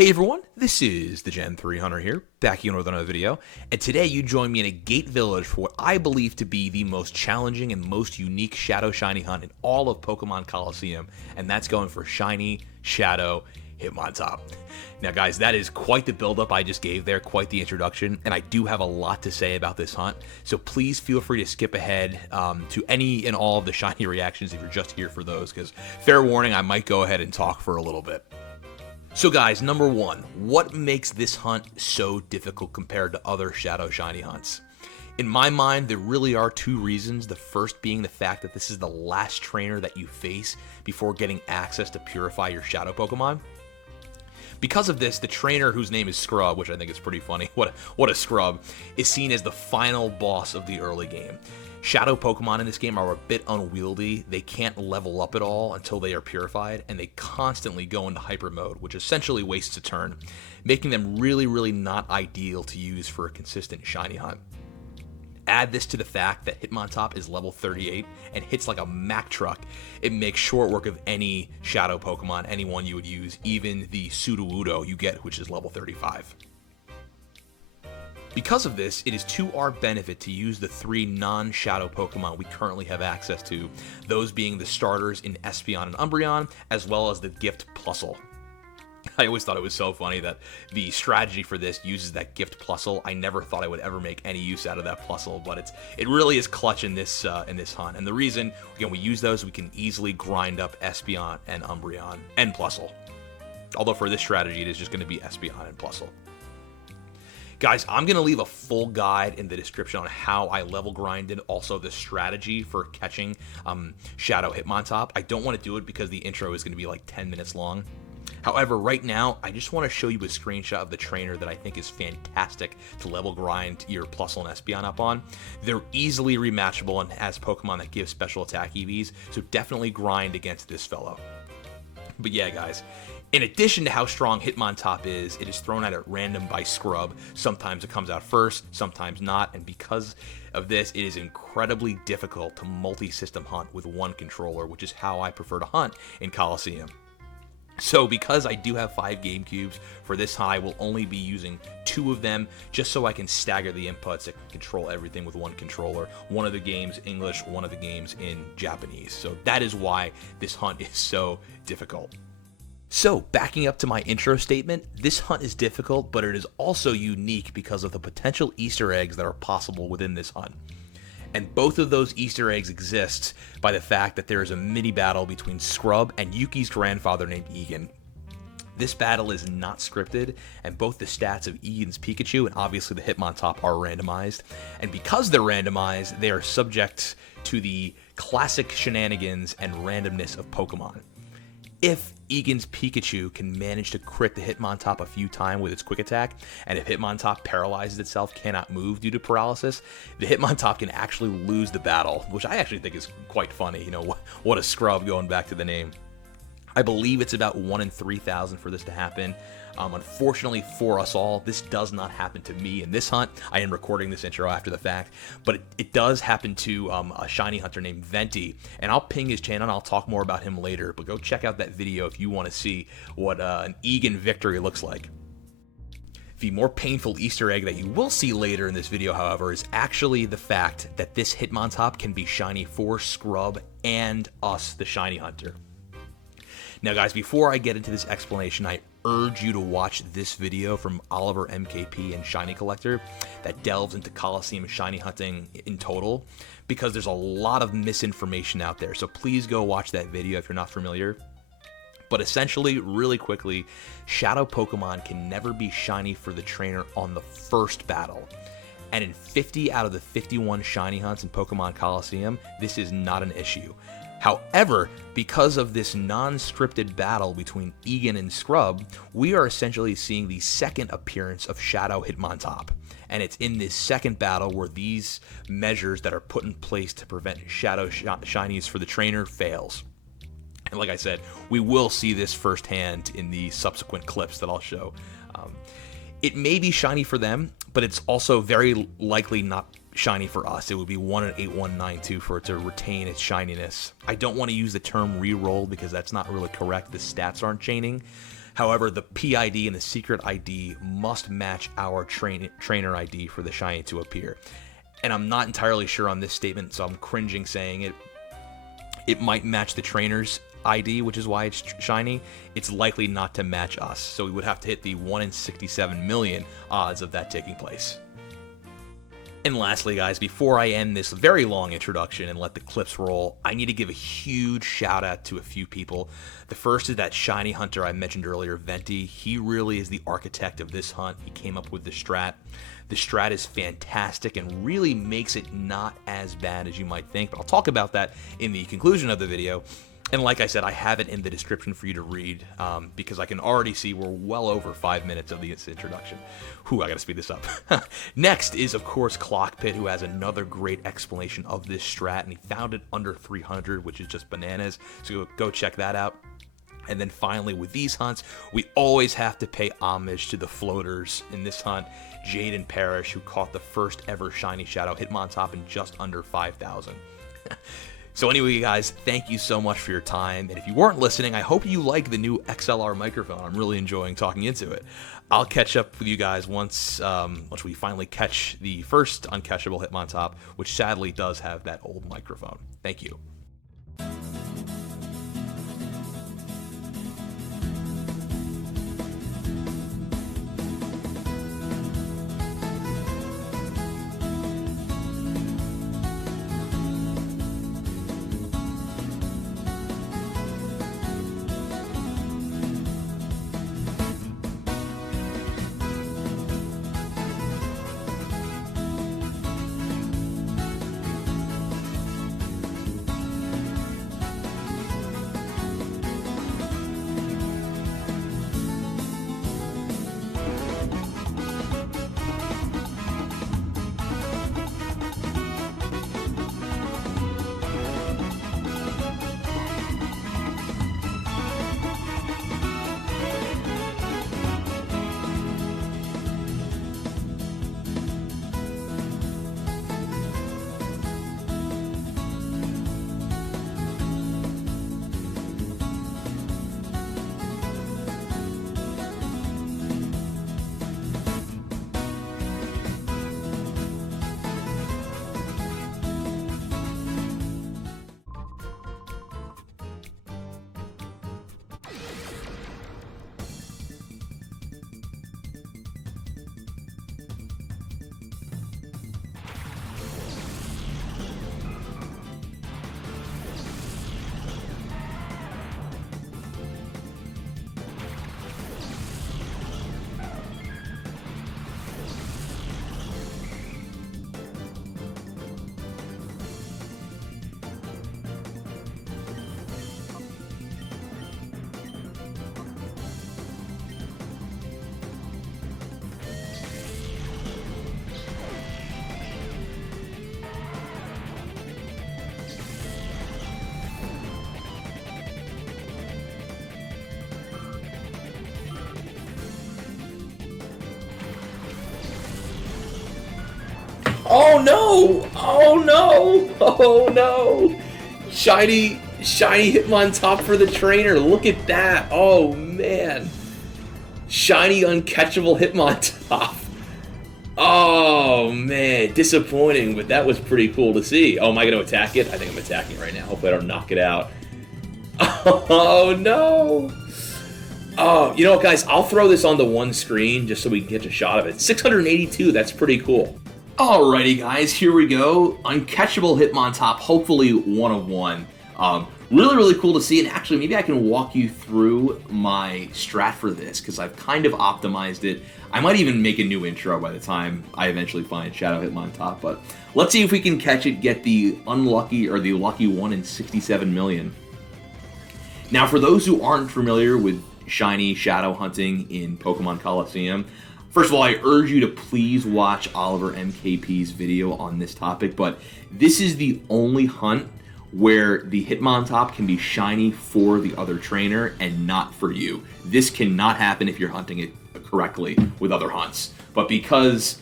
Hey everyone, this is the Gen 3 Hunter here, back again with another video, and today you join me in a gate village for what I believe to be the most challenging and most unique Shadow Shiny hunt in all of Pokemon Colosseum, and that's going for Shiny Shadow Hitmontop. Now guys, that is quite the build-up I just gave there, quite the introduction, and I do have a lot to say about this hunt, so please feel free to skip ahead to any and all of the Shiny reactions if you're just here for those, because fair warning, I might go ahead and talk for a little bit. So guys, number one, what makes this hunt so difficult compared to other Shadow Shiny hunts? In my mind, there really are two reasons. The first being the fact that this is the last trainer that you face before getting access to Purify your Shadow Pokemon. Because of this, the trainer whose name is Skrub, which I think is pretty funny, what a Skrub, is seen as the final boss of the early game. Shadow Pokemon in this game are a bit unwieldy. They can't level up at all until they are purified, and they constantly go into hyper mode, which essentially wastes a turn, making them really not ideal to use for a consistent shiny hunt. Add this to the fact that Hitmontop is level 38 and hits like a Mack truck. It makes short work of any Shadow Pokemon, any one you would use, even the Sudowoodo you get, which is level 35. Because of this, it is to our benefit to use the three non-Shadow Pokemon we currently have access to, those being the starters in Espeon and Umbreon, as well as the gift Plusle. I always thought it was so funny that the strategy for this uses that gift Plusle. I never thought I would ever make any use out of that Plusle, but it really is clutch in this hunt. And the reason, again, we use those, we can easily grind up Espeon and Umbreon and Plusle. Although for this strategy, it is just going to be Espeon and Plusle. Guys, I'm going to leave a full guide in the description on how I level grinded, also the strategy for catching Shadow Hitmontop. I don't want to do it because the intro is going to be like 10 minutes long. However, right now, I just want to show you a screenshot of the trainer that I think is fantastic to level grind your Plusle and Espeon up on. They're easily rematchable and has Pokemon that give special attack EVs, so definitely grind against this fellow. But yeah, guys, in addition to how strong Hitmontop is, it is thrown out at random by Skrub. Sometimes it comes out first, sometimes not, and because of this, it is incredibly difficult to multi-system hunt with one controller, which is how I prefer to hunt in Colosseum. So because I do have 5 GameCubes, for this hunt I will only be using 2 of them, just so I can stagger the inputs and control everything with one controller. One of the games English, one of the games in Japanese. So that is why this hunt is so difficult. So, backing up to my intro statement, this hunt is difficult, but it is also unique because of the potential Easter eggs that are possible within this hunt. And both of those Easter eggs exist by the fact that there is a mini battle between Skrub and Yuki's grandfather named Egan. This battle is not scripted, and both the stats of Egan's Pikachu and obviously the Hitmontop are randomized. And because they're randomized, they are subject to the classic shenanigans and randomness of Pokemon. If Egan's Pikachu can manage to crit the Hitmontop a few times with its quick attack, and if Hitmontop paralyzes itself, cannot move due to paralysis, the Hitmontop can actually lose the battle, which I actually think is quite funny. You know, what a Skrub going back to the name. I believe it's about 1 in 3,000 for this to happen. Unfortunately for us all, this does not happen to me in this hunt. I am recording this intro after the fact, but it does happen to a shiny hunter named Venti, and I'll ping his channel and I'll talk more about him later, but go check out that video if you want to see what an Egan victory looks like. The more painful Easter egg that you will see later in this video, however, is actually the fact that this Hitmontop can be shiny for Skrub and us, the shiny hunter. Now guys, before I get into this explanation, I urge you to watch this video from Oliver MKP and Shiny Collector that delves into Colosseum shiny hunting in total, because there's a lot of misinformation out there, so please go watch that video if you're not familiar. But essentially, really quickly, Shadow Pokemon can never be shiny for the trainer on the first battle. And in 50 out of the 51 shiny hunts in Pokemon Colosseum, this is not an issue. However, because of this non-scripted battle between Egan and Skrub, we are essentially seeing the second appearance of Shadow Hitmontop. And it's in this second battle where these measures that are put in place to prevent Shadow Shinies for the trainer fails. And like I said, we will see this firsthand in the subsequent clips that I'll show. It may be shiny for them, but it's also very likely not shiny for us. It would be 1 in 8192 for it to retain its shininess. I don't want to use the term re-roll because that's not really correct. The stats aren't chaining. However, the PID and the secret ID must match our trainer ID for the shiny to appear. And I'm not entirely sure on this statement, so I'm cringing saying it. It might match the trainer's ID, which is why it's shiny. It's likely not to match us, so we would have to hit the 1 in 67 million odds of that taking place. And lastly, guys, before I end this very long introduction and let the clips roll, I need to give a huge shout out to a few people. The first is that shiny hunter I mentioned earlier, Venti. He really is the architect of this hunt. He came up with the strat. The strat is fantastic and really makes it not as bad as you might think, but I'll talk about that in the conclusion of the video. And like I said, I have it in the description for you to read because I can already see we're well over 5 minutes of this introduction. Whew, I gotta speed this up. Next is, of course, Clockpit, who has another great explanation of this strat, and he found it under 300, which is just bananas, so go check that out. And then finally, with these hunts, we always have to pay homage to the floaters in this hunt. Jade and Parrish, who caught the first ever shiny shadow Hitmontop in just under 5,000. So anyway, guys, thank you so much for your time. And if you weren't listening, I hope you like the new XLR microphone. I'm really enjoying talking into it. I'll catch up with you guys once we finally catch the first Uncatchable Hitmontop, which sadly does have that old microphone. Thank you. Oh no! Oh no! Oh no! Shiny Hitmontop for the trainer. Look at that! Oh man! Shiny Uncatchable Hitmontop. Oh man, disappointing, but that was pretty cool to see. Oh, am I going to attack it? I think I'm attacking it right now. Hopefully I don't knock it out. Oh no! Oh, you know what, guys? I'll throw this on the one screen just so we can get a shot of it. 682. That's pretty cool. Alrighty, guys, here we go. Uncatchable Hitmontop, hopefully 1 of 1. Really cool to see, and actually maybe I can walk you through my strat for this, because I've kind of optimized it. I might even make a new intro by the time I eventually find Shadow Hitmontop, but let's see if we can catch it, get the unlucky, or the lucky 1 in 67 million. Now, for those who aren't familiar with shiny shadow hunting in Pokemon Colosseum, first of all, I urge you to please watch Oliver MKP's video on this topic, but this is the only hunt where the Hitmontop can be shiny for the other trainer and not for you. This cannot happen if you're hunting it correctly with other hunts. But because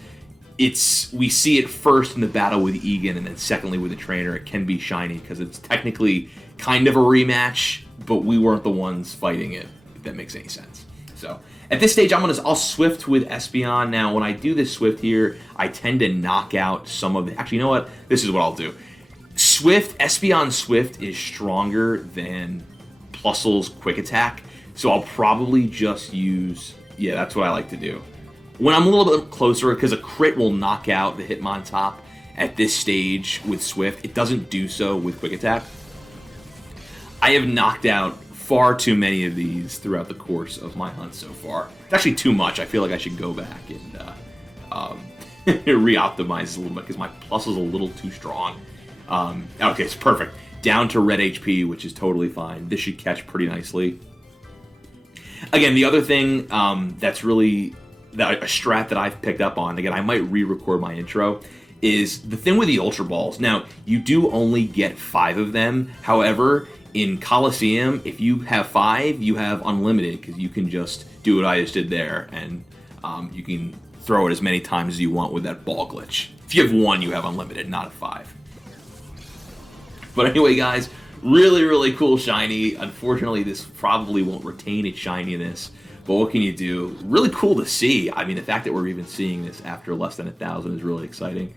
we see it first in the battle with Egan and then secondly with the trainer, it can be shiny because it's technically kind of a rematch, but we weren't the ones fighting it, if that makes any sense. So at this stage, I'll Swift with Espeon. Now, when I do this Swift here, I tend to knock out some of the... Actually, you know what? This is what I'll do. Espeon Swift is stronger than Plusle's Quick Attack, so I'll probably just use... Yeah, that's what I like to do. When I'm a little bit closer, because a crit will knock out the Hitmontop at this stage with Swift, it doesn't do so with Quick Attack. I have knocked out far too many of these throughout the course of my hunt so far. It's actually too much. I feel like I should go back and re-optimize this a little bit because my plus is a little too strong. Okay, it's perfect. Down to red HP, which is totally fine. This should catch pretty nicely. Again, the other thing that's really a strat that I've picked up on, again, I might re-record my intro, is the thing with the Ultra Balls. Now, you do only get 5 of them. However, in Colosseum, if you have 5, you have unlimited, because you can just do what I just did there, and you can throw it as many times as you want with that ball glitch. If you have 1, you have unlimited, not a 5. But anyway, guys, really, really cool shiny. Unfortunately, this probably won't retain its shininess, but what can you do? Really cool to see. I mean, the fact that we're even seeing this after less than 1,000 is really exciting.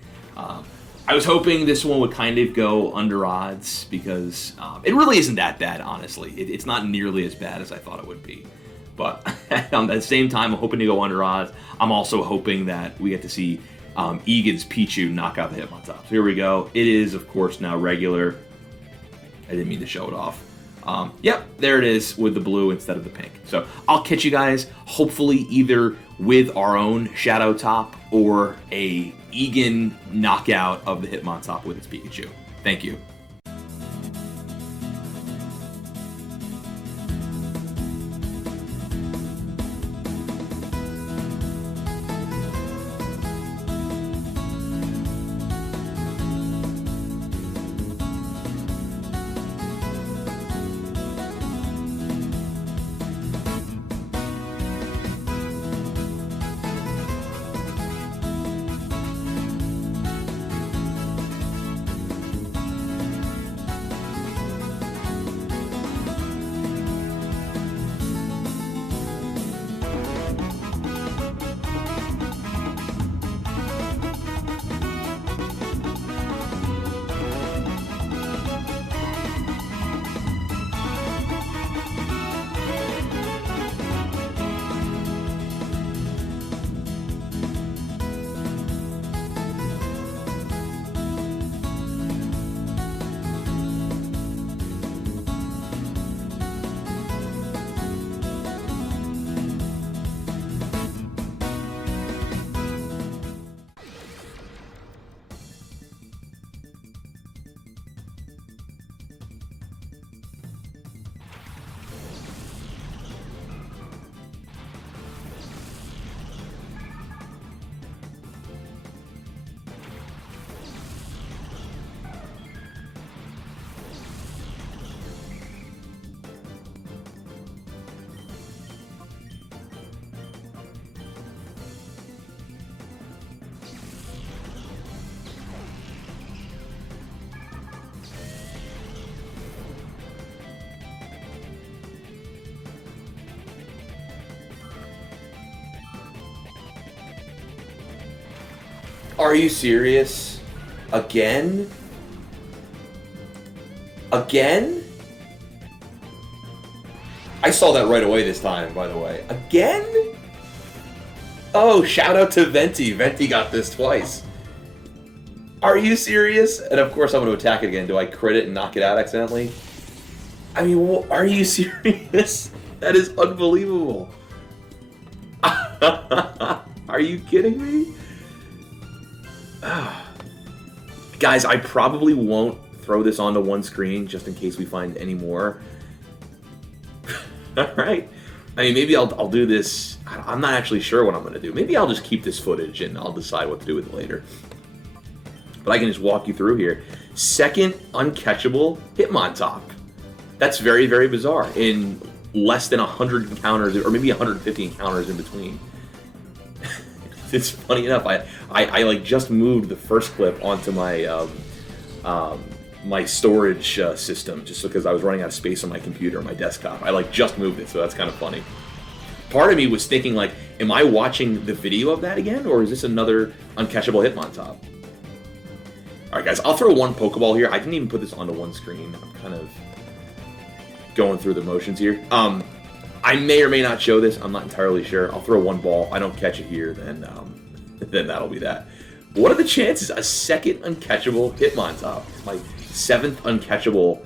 I was hoping this one would kind of go under odds because it really isn't that bad, honestly. It's not nearly as bad as I thought it would be. But at the same time, I'm hoping to go under odds. I'm also hoping that we get to see Egan's Pichu knock out the Hitmontop. So here we go. It is, of course, now regular. I didn't mean to show it off. Yep, there it is with the blue instead of the pink. So I'll catch you guys hopefully either with our own Shadow Top or a Egan knockout of the Hitmontop with its Pikachu. Thank you. Are you serious? Again? Again? I saw that right away this time, by the way. Again? Oh, shout out to Venti. Venti got this twice. Are you serious? And of course I'm going to attack it again. Do I crit it and knock it out accidentally? I mean, are you serious? That is unbelievable. Are you kidding me? Guys, I probably won't throw this onto one screen just in case we find any more. Alright. I mean, maybe I'll do this. I'm not actually sure what I'm going to do. Maybe I'll just keep this footage and I'll decide what to do with it later. But I can just walk you through here. Second uncatchable Hitmontop. That's very, very bizarre. In less than 100 encounters, or maybe 150 encounters in between. It's funny enough, I like just moved the first clip onto my my storage system just because I was running out of space on my computer, my desktop. I like just moved it, so that's kind of funny. part of me was thinking, like, am I watching the video of that again, or is this another Uncatchable Hitmontop? Alright guys, I'll throw one Pokeball here. I didn't even put this onto one screen. I'm kind of going through the motions here. I may or may not show this. I'm not entirely sure. I'll throw one ball. If I don't catch it here, then that'll be that. What are the chances? A second Uncatchable Hitmontop. It's my 7th Uncatchable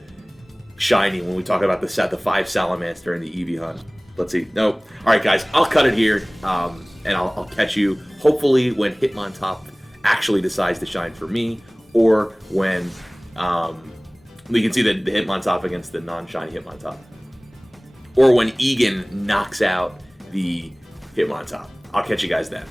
shiny when we talk about the 5 Salamander in the EV hunt. Let's see. No. Alright guys, I'll cut it here, and I'll catch you hopefully when Hitmontop actually decides to shine for me, or when we can see the Hitmontop against the non-shiny Hitmontop. Or when Egan knocks out the Hitmontop. I'll catch you guys then.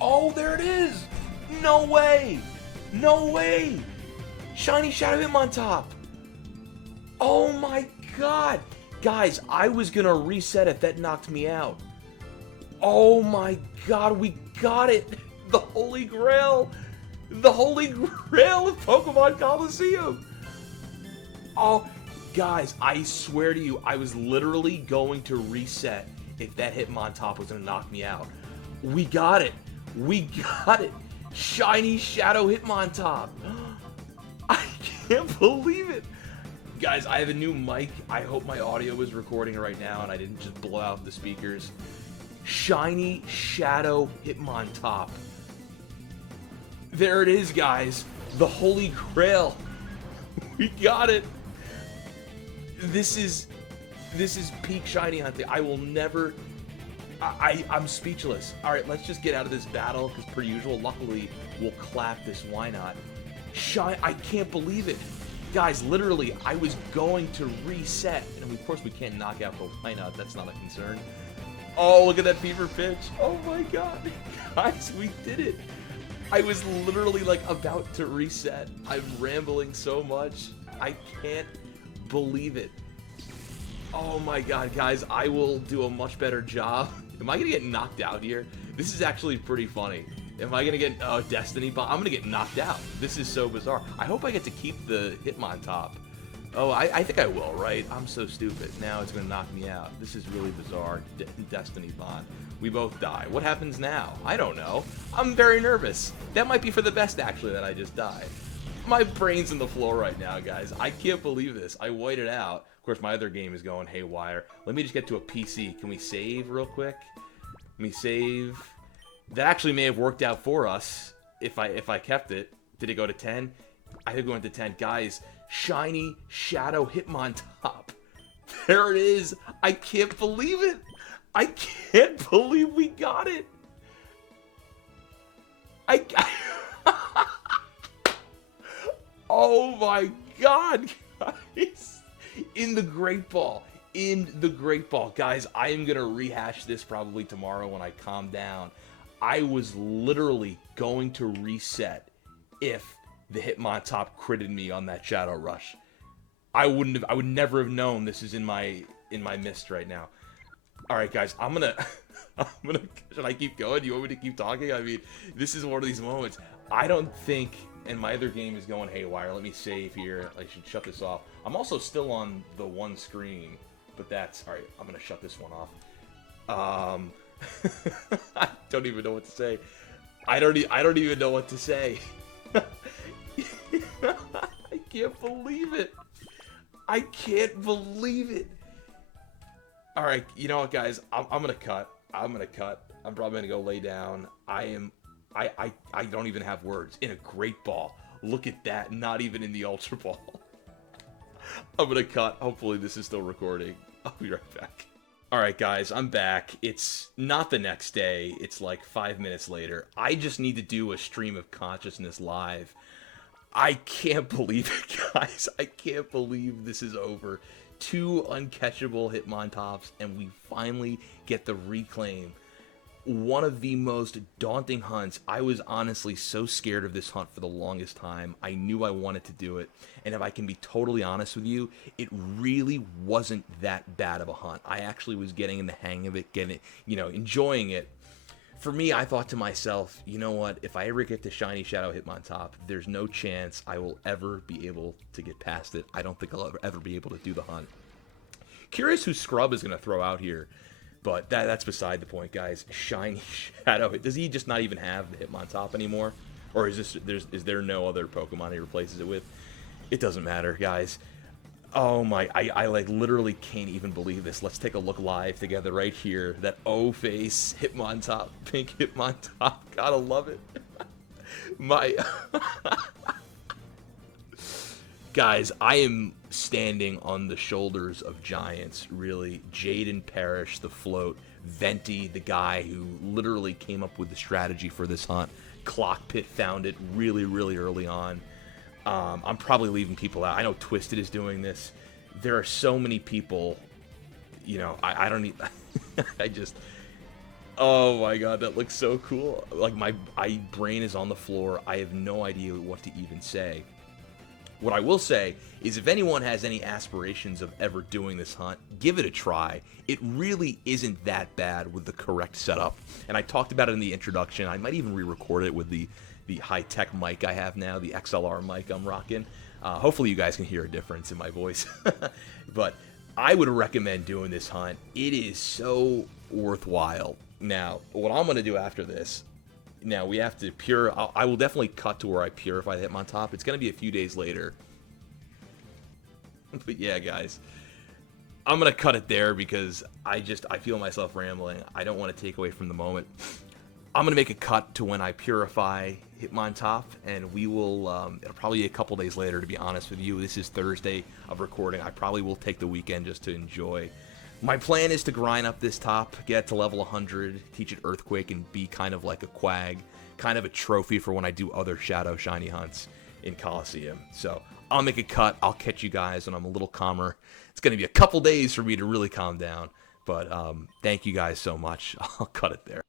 Oh, there it is! No way! No way! Shiny Shadow Hitmontop! Oh my god! Guys, I was gonna reset if that knocked me out. Oh my god, we got it! The Holy Grail! The Holy Grail of Pokemon Colosseum! Oh, guys, I swear to you, I was literally going to reset if that Hitmontop was gonna knock me out. We got it! We got it! Shiny Shadow Hitmontop. I can't believe it. Guys, I have a new mic. I hope my audio is recording right now and I didn't just blow out the speakers. Shiny Shadow Hitmontop. There it is, guys. The Holy Grail. We got it. This is peak shiny hunting. I will never... I'm speechless. Alright, let's just get out of this battle, because per usual, luckily, we'll clap this why not. I can't believe it. Guys, literally, I was going to reset. And of course, we can't knock out the why not. That's not a concern. Oh, look at that fever pitch. Oh my god. Guys, we did it. I was literally, like, about to reset. I'm rambling so much. I can't believe it. Oh my god, guys, I will do a much better job. Am I gonna get knocked out here? This is actually pretty funny. Am I gonna get, oh, Destiny Bomb? I'm gonna get knocked out. This is so bizarre. I hope I get to keep the Hitmontop. Oh, I think I will, right? I'm so stupid. Now it's gonna knock me out. This is really bizarre. Destiny Bond. We both die. What happens now? I don't know. I'm very nervous. That might be for the best, actually, that I just died. My brain's on the floor right now, guys. I can't believe this. I whited out. Of course, my other game is going haywire. Let me just get to a PC. Can we save real quick? Let me save. That actually may have worked out for us if I kept it. Did it go to 10? I think it went to 10. Guys, Shiny Shadow Hitmontop. There it is. I can't believe it. I can't believe we got it. Oh my god, guys. In the Great Ball. In the Great Ball. Guys, I am going to rehash this probably tomorrow when I calm down. I was literally going to reset if the Hitmontop critted me on that Shadow Rush. I would never have known this is in my mist right now. Alright guys, I'm gonna should I keep going? Do you want me to keep talking? I mean, this is one of these moments. I don't think, and my other game is going haywire. Let me save here. I should shut this off. I'm also still on the one screen, but that's alright, I'm gonna shut this one off. I don't even know what to say. I don't even know what to say. I can't believe it. I can't believe it. Alright, you know what, guys? I'm gonna cut. I'm probably gonna go lay down. I don't even have words. In a Great Ball. Look at that. Not even in the Ultra Ball. I'm gonna cut. Hopefully this is still recording. I'll be right back. Alright guys, I'm back. It's not the next day. It's like 5 minutes later. I just need to do a stream of consciousness live. I can't believe it, guys. I can't believe this is over. 2 uncatchable Hitmontops, and we finally get the reclaim. One of the most daunting hunts. I was honestly so scared of this hunt for the longest time. I knew I wanted to do it, and if I can be totally honest with you, it really wasn't that bad of a hunt. I actually was getting in the hang of it, enjoying it. For me, I thought to myself, you know what, if I ever get to Shiny Shadow Hitmontop, there's no chance I will ever be able to get past it. I don't think I'll ever be able to do the hunt. Curious who Skrub is going to throw out here, but that's beside the point, guys. Shiny Shadow, does he just not even have the Hitmontop anymore? Or is there no other Pokemon he replaces it with? It doesn't matter, guys. Oh my, I like literally can't even believe this. Let's take a look live together right here. That O-face Hitmontop, pink Hitmontop. Gotta love it. Guys, I am standing on the shoulders of giants, really. Jaden Parrish, the float. Venti, the guy who literally came up with the strategy for this hunt. Clockpit found it really, really early on. I'm probably leaving people out. I know Twisted is doing this. There are so many people, I don't need, oh my god, that looks so cool. Like, my brain is on the floor. I have no idea what to even say. What I will say is if anyone has any aspirations of ever doing this hunt, give it a try. It really isn't that bad with the correct setup. And I talked about it in the introduction. I might even re-record it with the high-tech mic I have now, the XLR mic I'm rocking. Hopefully you guys can hear a difference in my voice. But I would recommend doing this hunt. It is so worthwhile. Now, what I'm going to do after this, Now we have to I will definitely cut to where I purify the Hitmontop. It's going to be a few days later. But yeah, guys, I'm going to cut it there because I feel myself rambling. I don't want to take away from the moment. I'm going to make a cut to when I purify Hitmontop, and we will, it'll probably be a couple days later, to be honest with you. This is Thursday of recording. I probably will take the weekend just to enjoy. My plan is to grind up this top, get to level 100, teach it Earthquake, and be kind of like a Quag, kind of a trophy for when I do other Shadow Shiny hunts in Colosseum. So I'll make a cut. I'll catch you guys when I'm a little calmer. It's going to be a couple days for me to really calm down, but thank you guys so much. I'll cut it there.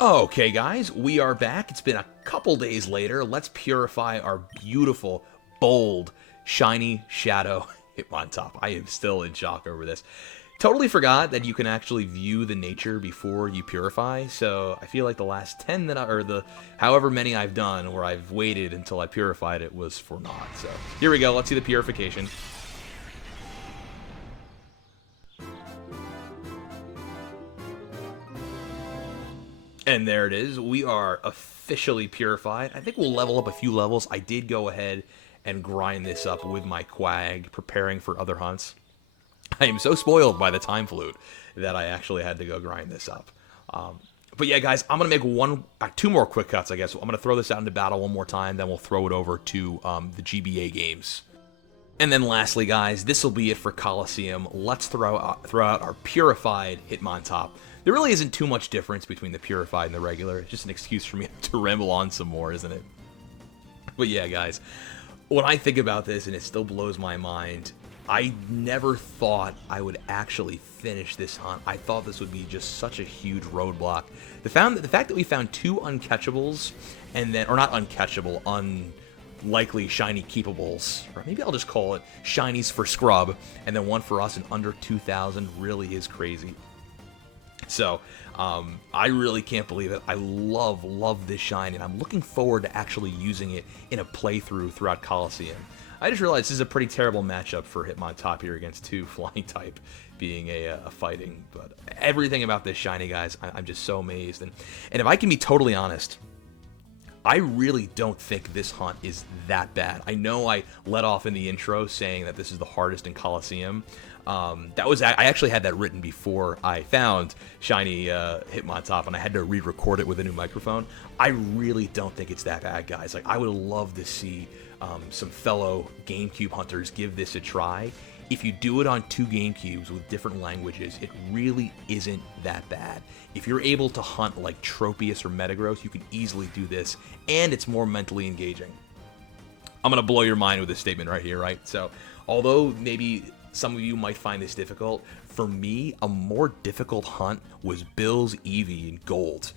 Okay, guys, we are back. It's been a couple days later. Let's purify our beautiful, bold, shiny Shadow Hitmontop. I am still in shock over this. Totally forgot that you can actually view the nature before you purify, so I feel like the last 10 that however many I've done where I've waited until I purified it was for naught. So here we go. Let's see the purification. And there it is. We are officially purified. I think we'll level up a few levels. I did go ahead and grind this up with my Quag, preparing for other hunts. I am so spoiled by the Time Flute that I actually had to go grind this up. But yeah, guys, I'm going to make two more quick cuts, I guess. I'm going to throw this out into battle one more time, then we'll throw it over to the GBA games. And then lastly, guys, this will be it for Colosseum. Let's throw out our purified Hitmontop. There really isn't too much difference between the purified and the regular. It's just an excuse for me to ramble on some more, isn't it? But yeah, guys, when I think about this, and it still blows my mind, I never thought I would actually finish this hunt. I thought this would be just such a huge roadblock. The fact that we found 2 uncatchables, and then, or not uncatchable, unlikely shiny keepables, or maybe I'll just call it shinies for Skrub, and then one for us in under 2,000 really is crazy. So, I really can't believe it. I love this shine, and I'm looking forward to actually using it in a playthrough throughout Colosseum. I just realized this is a pretty terrible matchup for Hitmontop here against 2 flying type being a fighting, but everything about this shiny, guys, I'm just so amazed. And if I can be totally honest, I really don't think this hunt is that bad. I know I let off in the intro saying that this is the hardest in Colosseum. I actually had that written before I found shiny Hitmontop, and I had to re-record it with a new microphone. I really don't think it's that bad, guys. Like, I would love to see some fellow GameCube hunters give this a try. If you do it on 2 GameCubes with different languages, it really isn't that bad. If you're able to hunt like Tropius or Metagross, you can easily do this, and it's more mentally engaging. I'm going to blow your mind with this statement right here, right? So, although maybe some of you might find this difficult, for me, a more difficult hunt was Bill's Eevee in Gold,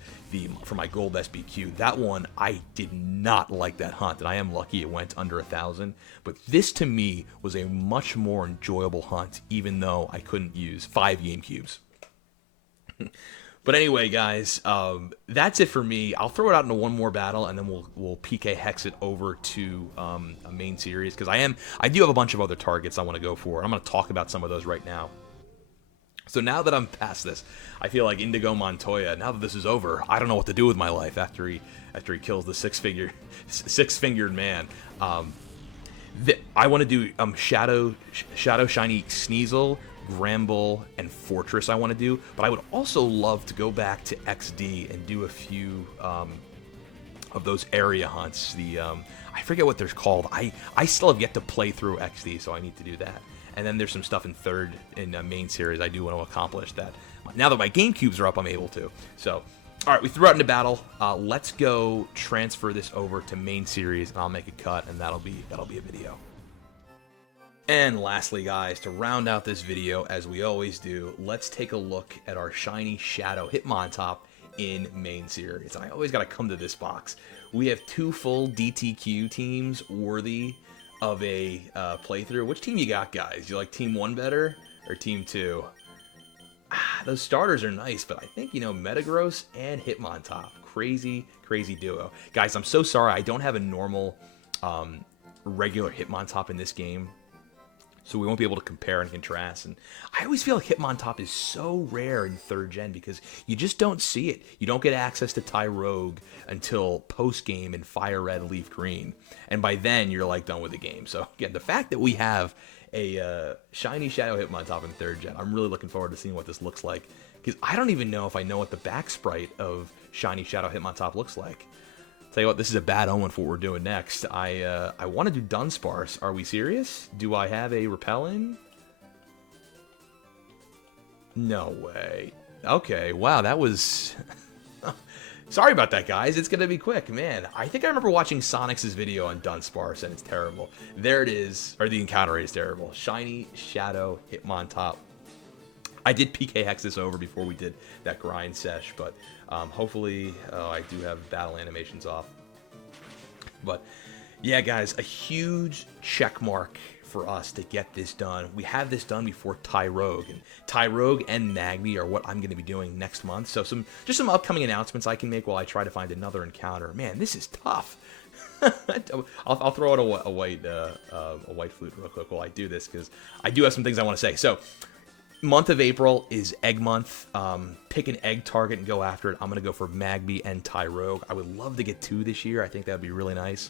for my Gold SBQ. That one, I did not like that hunt, and I am lucky it went under 1,000. But this, to me, was a much more enjoyable hunt, even though I couldn't use 5 GameCubes. But anyway, guys, that's it for me. I'll throw it out into one more battle, and then we'll PK Hex it over to a main series, because I do have a bunch of other targets I want to go for, and I'm going to talk about some of those right now. So now that I'm past this, I feel like Indigo Montoya. Now that this is over, I don't know what to do with my life after he kills the six-fingered man. I want to do Shadow Shiny Sneasel, Gramble, and Fortress I want to do, but I would also love to go back to XD and do a few of those area hunts. I forget what they're called. I still have yet to play through XD, so I need to do that. And then there's some stuff in main series I do want to accomplish that. Now that my GameCubes are up, I'm able to. So, all right, we threw out into battle. Let's go transfer this over to main series, and I'll make a cut, and that'll be a video. And lastly, guys, to round out this video, as we always do, let's take a look at our shiny Shadow Hitmontop in main series. And I always got to come to this box. We have 2 full DTQ teams worthy of a playthrough. Which team you got, guys? You like Team 1 better or Team 2? Those starters are nice, but I think, Metagross and Hitmontop. Crazy duo. Guys, I'm so sorry. I don't have a normal regular Hitmontop in this game. so we won't be able to compare and contrast. And I always feel like Hitmontop is so rare in 3rd gen because you just don't see it. You don't get access to Tyrogue until post-game in Fire Red, Leaf Green. And by then, you're like done with the game. So again, the fact that we have a Shiny Shadow Hitmontop in 3rd gen, I'm really looking forward to seeing what this looks like. Because I don't even know if I know what the back sprite of Shiny Shadow Hitmontop looks like. Tell you what, this is a bad omen for what we're doing next. I want to do Dunsparce. Are we serious? Do I have a Repellin? No way. Okay, wow, that was... Sorry about that, guys. It's going to be quick. Man, I think I remember watching Sonic's video on Dunsparce, and it's terrible. There it is. Or the encounter rate is terrible. Shiny Shadow Hitmontop. I did PK Hex this over before we did that grind sesh, but hopefully I do have battle animations off. But yeah, guys, a huge check mark for us to get this done. We have this done before Tyrogue, and Tyrogue and Magby are what I'm going to be doing next month. So just some upcoming announcements I can make while I try to find another encounter. Man, this is tough. I'll throw out a white flute real quick while I do this because I do have some things I want to say. So. Month of April is egg month. Pick an egg target and go after it. I'm going to go for Magby and Tyrogue. I would love to get 2 this year. I think that would be really nice.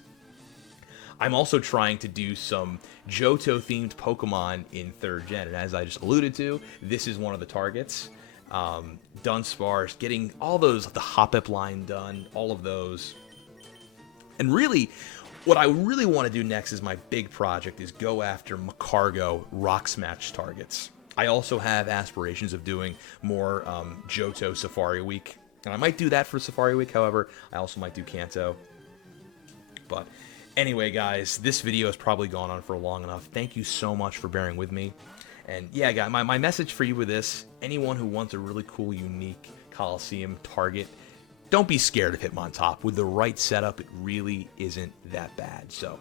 I'm also trying to do some Johto-themed Pokemon in 3rd gen. And as I just alluded to, this is one of the targets. Dunsparce, getting all those, the Hoppip line done, all of those. And really, what I really want to do next is my big project is go after Macargo Rock Smash targets. I also have aspirations of doing more Johto Safari Week. And I might do that for Safari Week, however, I also might do Kanto. But anyway, guys, this video has probably gone on for long enough. Thank you so much for bearing with me. And yeah, guys, my message for you with this, anyone who wants a really cool, unique Colosseum target, don't be scared of Hitmontop. With the right setup, it really isn't that bad. So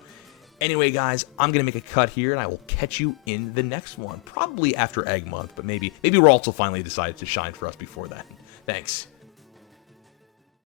anyway, guys, I'm going to make a cut here, and I will catch you in the next one. Probably after Egg Month, but maybe Ralts will finally decide to shine for us before that. Thanks.